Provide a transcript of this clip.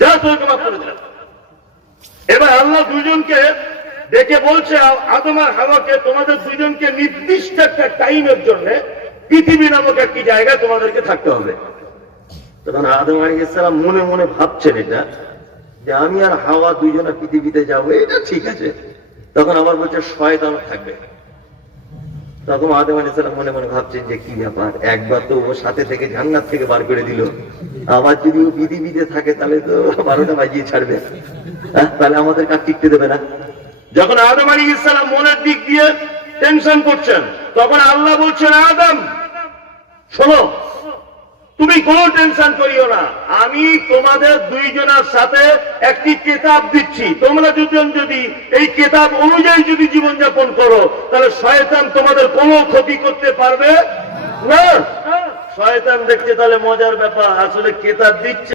যা তোকে মাফ করে দিলাম। এবার আল্লাহ দুইজনকে ডেকে বলছে, আদম আর হাওয়াকে, তোমাদের দুইজনকে নির্দিষ্ট একটা টাইমের জন্য পৃথিবী নামক একটি জায়গায় তোমাদেরকে থাকতে হবে। তখন আদম আলাইহিস সালাম মনে মনে ভাবছেন এটা, যে আমি আর হাওয়া দুইজনে পৃথিবীতে যাবো, এটা ঠিক আছে। তখন আবার বলছে শয়তান থাকবে। তখন আদম আলাইহিস সালাম মনে মনে ভাবছেন যে কি ব্যাপার, একবার তো ও সাথে থেকে জান্নাত থেকে বার করে দিল, আবার যদি ও পৃথিবীতে থাকে তাহলে তো 12টা বাজিয়ে ছাড়বে, তাহলে আমাদের কাজ টিকতে দেবে না। যখন আদম আলাইহিস সালাম মনের দিক দিয়ে টেনশন করছেন, তখন আল্লাহ বলছেন, আদম শোনো, তুমি কোনো টেনশন করিও না, আমি তোমাদের দুইজনের সাথে একটি কিতাব দিচ্ছি, তোমরা দুজন যদি এই কিতাব অনুযায়ী যদি জীবনযাপন করো, তাহলে শয়তান তোমাদের কোনো ক্ষতি করতে পারবে না। শয়তান দেখছে তাহলে মজার ব্যাপার, আসলে কিতাব দিচ্ছে